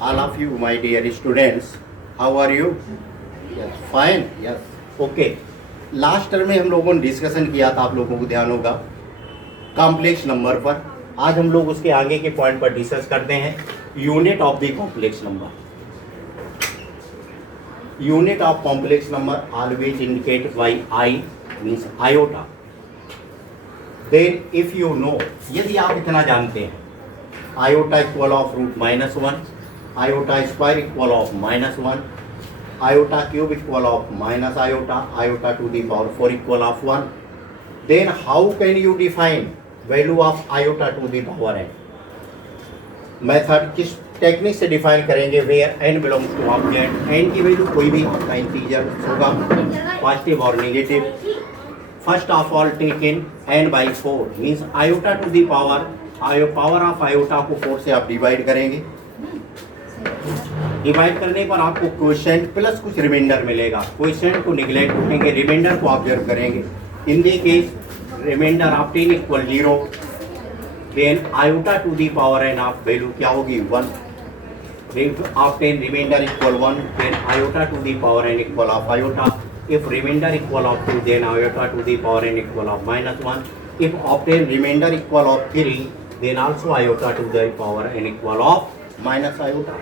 all of you, my dear students. How are you? Yes, fine. Yes, okay. Last term में हम लोगों ने discussion किया था, आप लोगों को ध्यान होगा, कॉम्प्लेक्स नंबर पर। आज हम लोग उसके आगे के पॉइंट पर डिस्कस करते हैं, unit of the complex number. Unit of complex number always indicate by I, means iota. Then if you know, यदि आप इतना जानते हैं, iota equal of root -1, iota square equal of -1, iota cube equal of minus iota, iota to the power 4 equal of 1, then how can you define value of iota to the power n? Method किस technique से define करेंगे? Where n belongs to object, n की value कोई भी आपका integer होगा, positive और negative. First of all take in n by 4 means iota to the power of iota को 4 से आप डिवाइड करेंगे। डिवाइड करने पर आपको क्वोशिएंट प्लस कुछ रिमाइंडर मिलेगा। क्वोशिएंट को निगलेक्ट करेंगे, रिमाइंडर को ऑब्जर्व करेंगे। In the case remainder of 10 equal 0, then iota to the power n of value क्या होगी 1, of 10 remainder equal 1, then iota to the power n equal of iota. If remainder equal of 2, then iota to the power n equal of -1। If of 10 remainder equal of 3, then also iota to the power n equal of minus iota.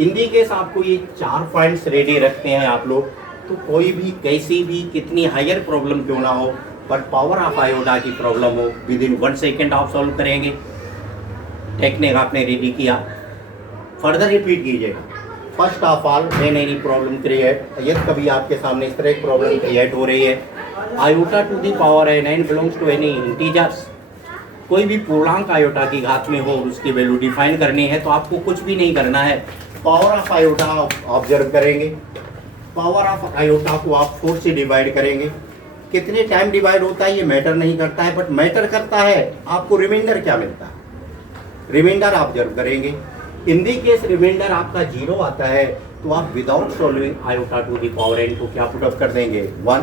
In the case आपको ये 4 points ready रखते हैं आप लोग, तो कोई भी कैसी भी कितनी हायर प्रॉब्लम क्यों ना हो, बट पावर ऑफ आयोटा की प्रॉब्लम हो, विद इन 1 सेकेंड आप सॉल्व करेंगे। टेक्निक आपने रेडी किया, फर्दर रिपीट कीजिएगा। First of all when any problem create, यदि कभी आपके सामने इस तरह एक प्रॉब्लम क्रिएट हो रही है, iota to the power n belongs to any integers, कोई भी पूर्णांक आयोटा की घात में हो, उसकी वैल्यू डिफाइन करनी है, तो आपको कुछ भी नहीं करना है, पावर ऑफ आयोटा ऑब्जर्व करेंगे। पावर ऑफ आयोटा को आप 4 से डिवाइड करेंगे। कितने टाइम डिवाइड होता है ये मैटर नहीं करता है, बट मैटर करता है आपको रिमाइंडर क्या मिलता है। रिमाइंडर ऑब्जर्व करेंगे। इन दी केस रिमाइंडर आपका 0 आता है, तो आप without solving iota to the power n को क्या पुट अप कर देंगे 1।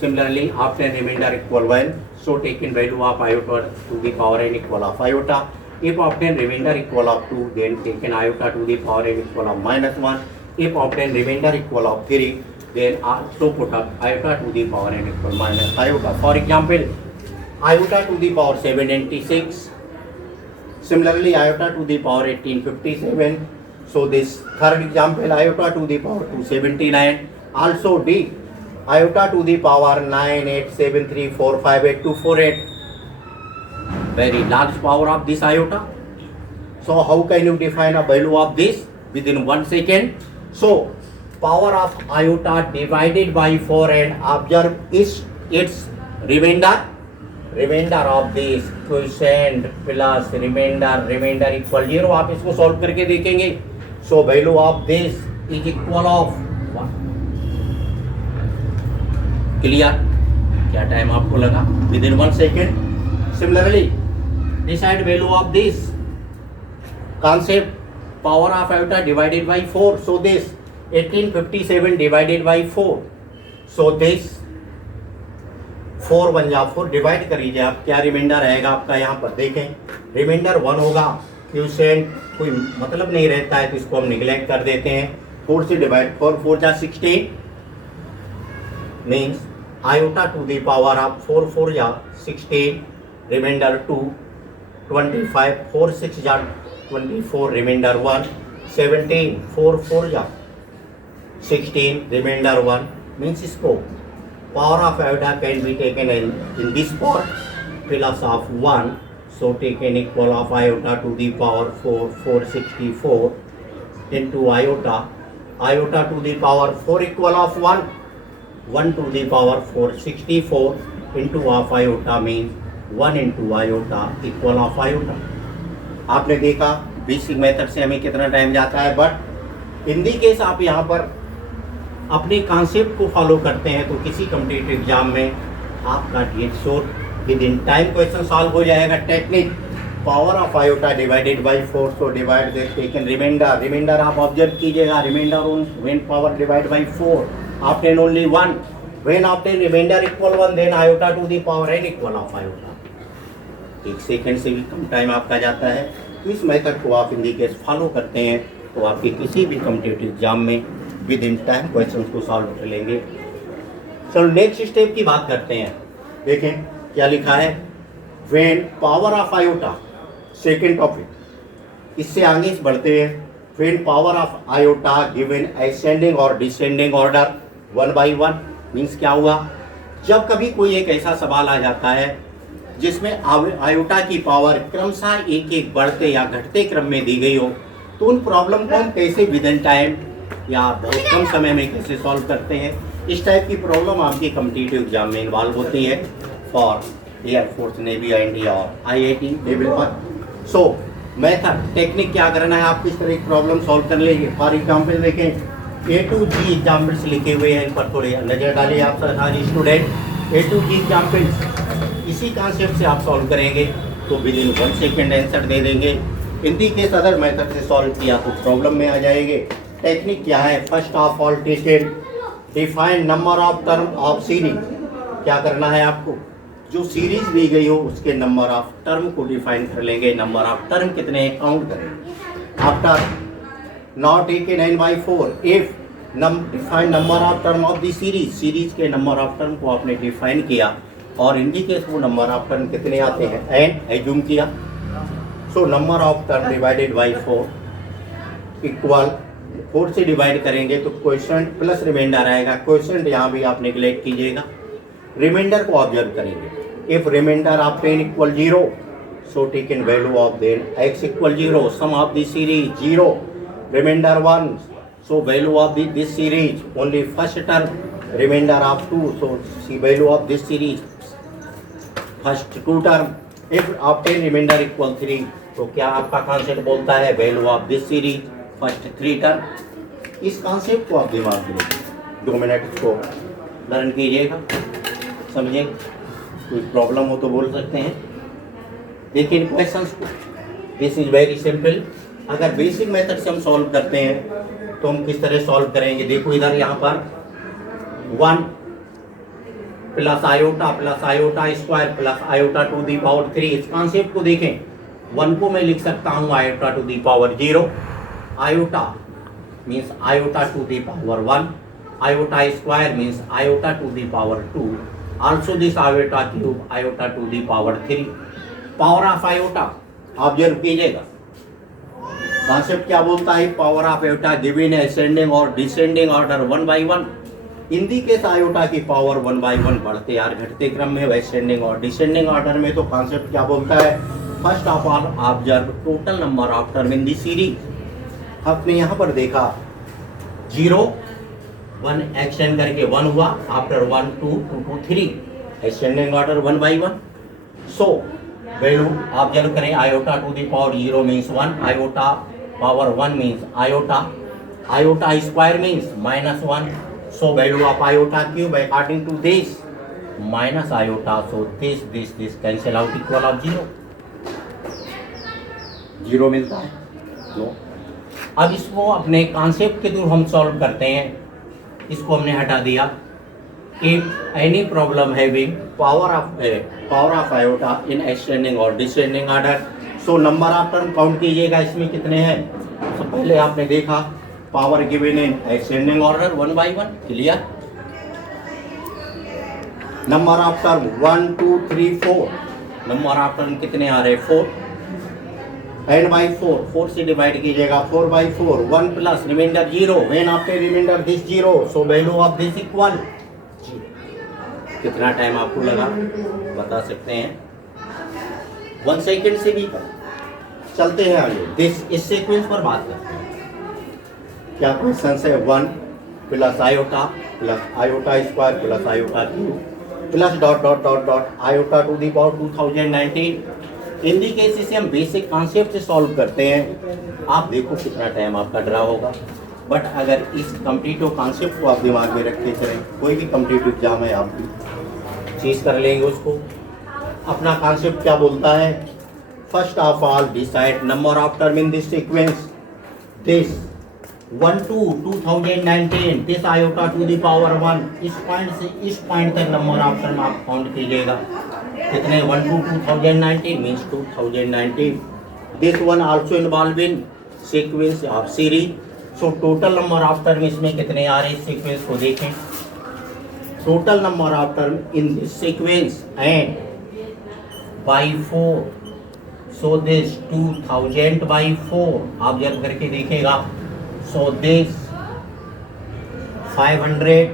Similarly after reminder equal 1, so take in value of iota to the power n equal of iota. If obtain remainder equal of 2, then take in iota to the power n equal of -1. If obtain remainder equal of 3, then also put up iota to the power n equal minus iota. For example, iota to the power 76. Similarly, iota to the power 1857. So this third example, iota to the power 279. Also D, iota to the power 987345828. Very large power of this iota. So how can you define a value of this within 1 second? So power of iota divided by 4 and observe is its remainder. Remainder of this quotient plus remainder equal 0. आप इसको solve करके देखेंगे। So value of this is equal of 1. Clear? क्या time आपको लगा? Within 1 second. Similarly, decide value of this concept, power of iota divided by 4. So this 1857 divided by 4. So this 4 1 जा 4 divide कर लीजिए आप, क्या रिमाइंडर आएगा आपका यहाँ पर देखें। रिमाइंडर 1 होगा, क्वोशिएंट कोई मतलब नहीं रहता है, तो इसको हम निगलेक्ट कर देते हैं। 4 से डिवाइड, 4 4 जा 16 means iota to the power of 4 4 जा 16, रिमाइंडर 2 25, 4 6 जा 24, रिमाइंडर 1 17, 4 4 जा 16, रिमाइंडर 1 मीन्स इसको power of iota can be taken in this part plus of 1, so taken equal of iota to the power 4 464 into iota to the power 4 equal of 1 to the power 464 into of iota means 1 into iota equal of iota. आपने देखा basic method से हमें कितना time जाता है, but in the case आप यहाँ पर अपने कॉन्सेप्ट को फॉलो करते हैं, तो किसी कॉम्पिटिटिव एग्जाम में आपका डेट शोर within time question solve हो जाएगा। Technique, power of iota divided by 4, so divide they taken remainder आप ऑब्जर्व कीजिएगा। Remainder when power divide by 4 obtain only 1, when obtain remainder equal 1, then iota to the power n equal of iota. 1 second से भी कम time आपका जाता है। तो इस method को आप इन दी केस फॉलो करते हैं तो आपके किसी भी कॉम्पिटिटिव एग्जाम में विद इन टाइम क्वेश्चन को सॉल्व कर लेंगे। चलो नेक्स्ट स्टेप की बात करते हैं। देखें क्या लिखा है, when power of iota, second topic, इससे आगे बढ़ते हैं। When power of iota given ascending और डिसेंडिंग ऑर्डर 1 by 1 मीन्स क्या हुआ, जब कभी कोई एक ऐसा सवाल आ जाता है जिसमें आयोटा की पावर क्रमशः एक एक बढ़ते या घटते क्रम में दी गई हो, तो उन प्रॉब्लम को हम कैसे विद इन टाइम या बहुत कम समय में कैसे सॉल्व करते हैं। इस टाइप की प्रॉब्लम आपकी कॉम्पिटिटिव एग्जाम में इन्वॉल्व होती है फॉर एयरफोर्स, नेवी, इंडिया और IIT लेवल पर। सो मेथड, टेक्निक क्या करना है, आप किस तरह की प्रॉब्लम सॉल्व कर लेंगे। फॉर एग्जाम्पल देखें A to G एग्जाम्पल्स लिखे हुए हैं, इन पर थोड़े नजर डालिए आप सारे student. A to G examples, इसी कॉन्सेप्ट से आप सॉल्व करेंगे तो विद इन 1 सेकेंड आंसर दे देंगे। इन दी केस अदर मेथड से सॉल्व किया तो प्रॉब्लम में आ जाएंगे। टेक्निक क्या है, first of all taken define number of term of series. क्या करना है आपको, जो सीरीज दी गई हो उसके नंबर ऑफ टर्म को डिफाइन कर लेंगे। नंबर ऑफ टर्म कितने हैं काउंट करें। After not taken n by 4 if define number of term of the series, series के नंबर ऑफ टर्म को आपने डिफाइन किया और इन दी केस वो नंबर ऑफ टर्म कितने आते हैं n एज्यूम किया। सो number of term divided by 4 equal 4 से डिवाइड करेंगे तो क्वेश्चन प्लस रिमाइंडर आएगा। क्वेश्चन यहाँ भी आप निगलेक्ट कीजिएगा, रिमाइंडर को ऑब्जर्व करेंगे। If remainder of 10 equal 0 so taken value of then x equal 0, sum of the series 0, remainder 1, so value of this series only first term, remainder of 2, so see value of this series first 2 term। if obtain remainder equal 3 तो क्या आपका concept बोलता है value of this series first 3 term. इस concept को आप दिमाग में 2 मिनट इसको लर्न कीजिएगा, समझिए। कोई प्रॉब्लम हो तो बोल सकते हैं। देखिए क्वेश्चंस को, दिस इज वेरी सिंपल। अगर बेसिक मेथड से हम सॉल्व करते हैं तो हम किस तरह सॉल्व करेंगे। देखो इधर यहाँ पर 1 plus iota square plus iota to the power 3, इस कॉन्सेप्ट को देखें। 1 को मैं लिख सकता हूँ iota to the power 0, iota means iota to the power 1, iota square means iota to the power 2, also this iota cube iota to the power 3। Power of iota observe कीजिएगा, concept क्या बोलता है, power of iota given ascending और descending order 1 by 1। In the case iota की power 1 by 1 बढ़ते और घटते क्रम में, असेंडिंग और डिसेंडिंग ऑर्डर में। तो कॉन्सेप्ट क्या बोलता है, first of all observe total number of term in the series. आपने यहाँ पर देखा 0 1 एक्सटेंड करके 1 हुआ, after 1 2 2 2 3, ascending order 1 by 1। So value observe करें, iota to the power 0 means 1, iota power 1 means iota square means -1। So value of iota cube according to this minus iota, so this cancel out equal of 0 मिलता है। No, अब इसको अपने concept के through हम solve करते हैं। इसको हमने हटा दिया। If any problem having power of iota in ascending और descending order, so number of term count कीजिएगा, इसमें कितने हैं। तो पहले आपने देखा power given in ascending order 1 by 1, clear. Number of term 1 2 3 4, number of term कितने आ रहे 4, n by 4 से डिवाइड कीजिएगा 4 by 4, 1 plus remainder 0, when after remainder this 0, so value of this equal. कितना टाइम आपको लगा बता सकते हैं, 1 सेकेंड से भी कम। चलते हैं आगे, दिस इस सीक्वेंस पर बात करते हैं। क्या क्वेश्चन है, 1 plus iota square plus iota cube plus dot dot dot dot iota to the power 2019। In the case से हम बेसिक कॉन्सेप्ट से सॉल्व करते हैं। आप देखो कितना टाइम आपका ड्रा होगा, बट अगर इस कॉम्पिटिटिव कॉन्सेप्ट को आप दिमाग में रख के चलें, कोई भी कॉम्पिटिटिव एग्जाम है आप चीज़ कर लेंगे उसको। अपना कॉन्सेप्ट क्या बोलता है, first of all decide number of term in this sequence, this 1 to 2019, this iota to the power 1। इस पॉइंट से इस पॉइंट तक नंबर ऑफ टर्म आप काउंट कीजिएगा, कितने 1 to 2019 means 2019। This one also involve in sequence of series. So total number of term इसमें कितने आ रहे हैं सीक्वेंस को देखें। Total number of term in this sequence and by 4, so this 2000 by 4 आप जब करके देखेगा। So this 500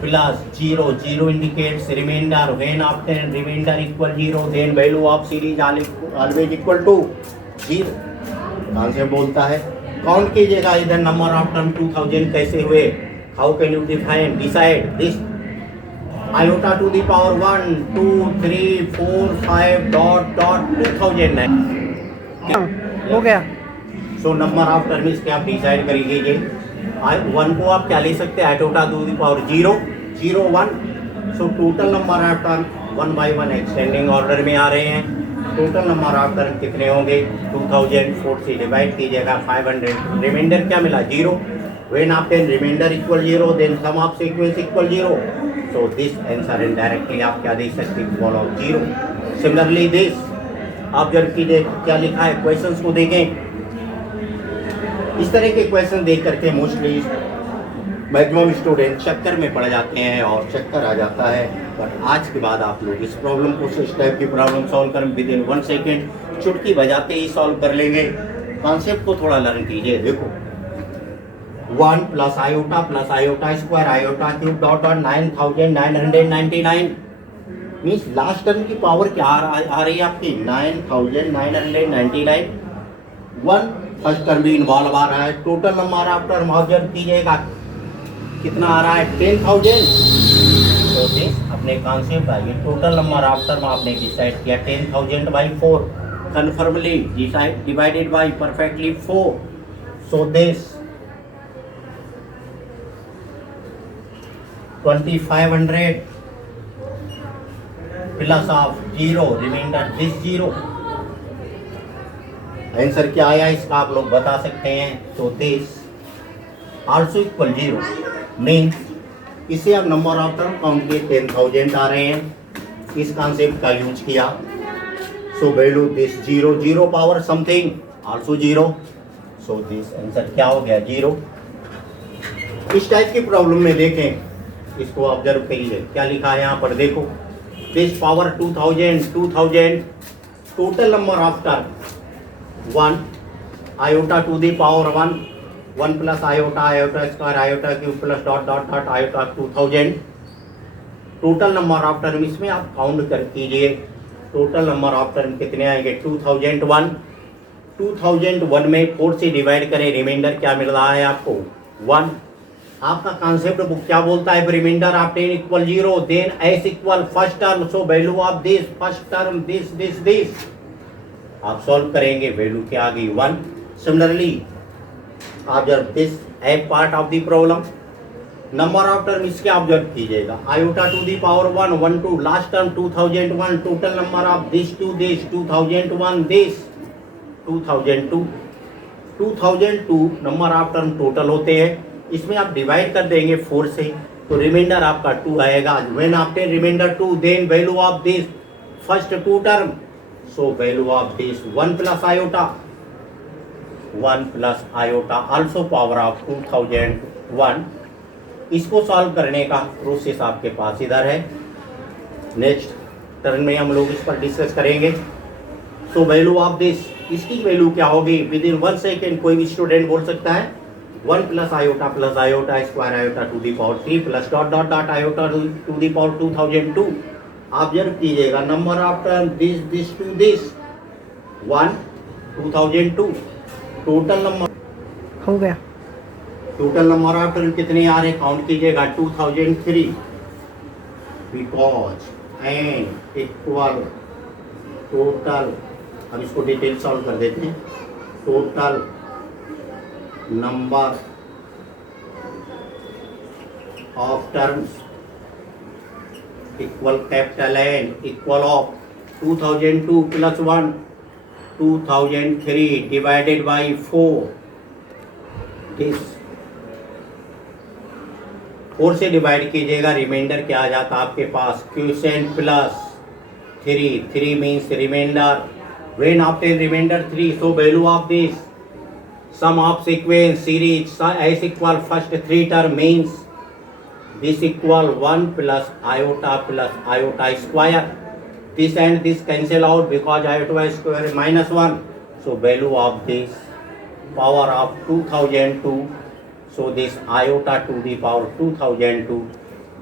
plus 0 indicates remainder. When after remainder equal 0 then value of series always equal to 0। Concept बोलता है काउंट कीजिएगा इधर नंबर ऑफ टर्म 2000 कैसे हुए। How can you decide this iota to the power 1 2 3 4 5 dot dot 2000 है। हो गया। सो number of term इसके आप डिसाइड कर लीजिए। 1 को आप क्या ले सकते हैं iota to the power 0 0 1। So total number of term 1 by 1 extending order में आ रहे हैं। टोटल नंबर ऑफ टर्म कितने होंगे 2000 4 से डिवाइड कीजिएगा 500 रिमाइंडर क्या मिला 0। When after reminder equal 0 then sum of sequence equal 0। So this answer indirectly आप क्या देख सकते हैं इक्वल ऑफ 0। सिमिलरली दिस आप जब कीजिए क्या लिखा है क्वेश्चंस को देखें। इस तरह के क्वेश्चन देख करके मोस्टली मैक्सिमम स्टूडेंट चक्कर में पड़ जाते हैं और चक्कर आ जाता है। बट आज के बाद आप लोग इस प्रॉब्लम को इस टाइप की प्रॉब्लम सॉल्व कर विद इन 1 सेकेंड चुटकी बजाते ही सॉल्व कर लेंगे। कॉन्सेप्ट को थोड़ा लर्न कीजिए। देखो 1 plus iota square iota cube dot dot 9999 means last term की पावर क्या आ रही है आपकी 9999। 1 फर्स्ट टर्म भी इन्वॉल्व आ रहा है। Total number of term observe कीजिएगा कितना आ रहा है 10,000। तो दिस अपने कॉन्सेप्ट आइए टोटल नंबर ऑफ टर्म आपने डिसाइड किया 10,000 by 4 confirmly divided by perfectly 4। So this 2500 plus of 0 reminder this 0। Answer क्या आया इसका आप लोग बता सकते हैं। तो दिस आल्सो इक्वल 0 मीन्स इसे अब नंबर ऑफ टर्म काउंट किए 10,000 आ रहे हैं। इस कॉन्सेप्ट का यूज किया। So value this 0 power something also 0। So this answer क्या हो गया 0। इस टाइप की प्रॉब्लम में देखें इसको ऑब्जर्व करिए क्या लिखा है यहाँ पर देखो। This power 2000 total number of term 1 iota to the power 1 plus iota square iota cube plus dot dot dot iota 2000। Total number of term इसमें आप काउंट कर कीजिए। टोटल नंबर ऑफ टर्म कितने आएंगे 2001 में 4 से डिवाइड करें रिमाइंडर क्या मिल रहा है आपको 1। आपका कॉन्सेप्ट बुक क्या बोलता है reminder of 10 equal 0 then S equal first term. So value of this first term this आप सॉल्व करेंगे वैल्यू क्या आ गई 1। Similarly observe this F part of the problem number of term इसके ऑब्जर्व कीजिएगा iota to the power 1 2 last term 2001 total number of this 2001 this 2002 number of term total होते हैं। इसमें आप डिवाइड कर देंगे 4 से तो रिमाइंडर आपका 2 आएगा। When after reminder 2 then value of this first 2 term. So value of this 1 plus iota also power of 2001। इसको सॉल्व करने का प्रोसेस आपके पास इधर है। नेक्स्ट टर्न में हम लोग इस पर डिस्कस करेंगे। सो वैल्यू ऑफ दिस इसकी वैल्यू क्या होगी विद इन 1 सेकेंड कोई भी स्टूडेंट बोल सकता है 1 plus iota square iota to the power 3 plus dot dot dot iota to the power 2002। Observe कीजिएगा number of term this to this 1 2002 total number हो गया। टोटल नंबर ऑफ टर्म कितने आ रहे काउंट कीजिएगा 2003 बिकॉज एन इक्वल टोटल। अब इसको detail solve कर देते हैं। Total number of terms equal capital N equal of 2002 plus 1 2003 divided by 4 this 4 से डिवाइड कीजिएगा रिमाइंडर क्या आ जाता आपके पास quotient plus 3 means remainder When obtain remainder 3, so value of this sum of sequence series s equal first 3 term means this equal 1 plus iota square. This and this cancel out because iota square is minus 1. So value of this power of 2002. So this iota to the power 2002.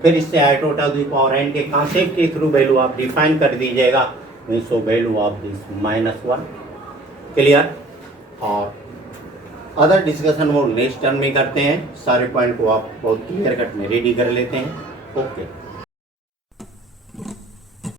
फिर इससे iota to the power n के concept के through value आप define कर दीजिएगा. सो value of this -1. Clear. और other discussion वो next term में करते हैं. सारे पॉइंट को आप बहुत क्लियर कट में रेडी कर लेते हैं. ओके.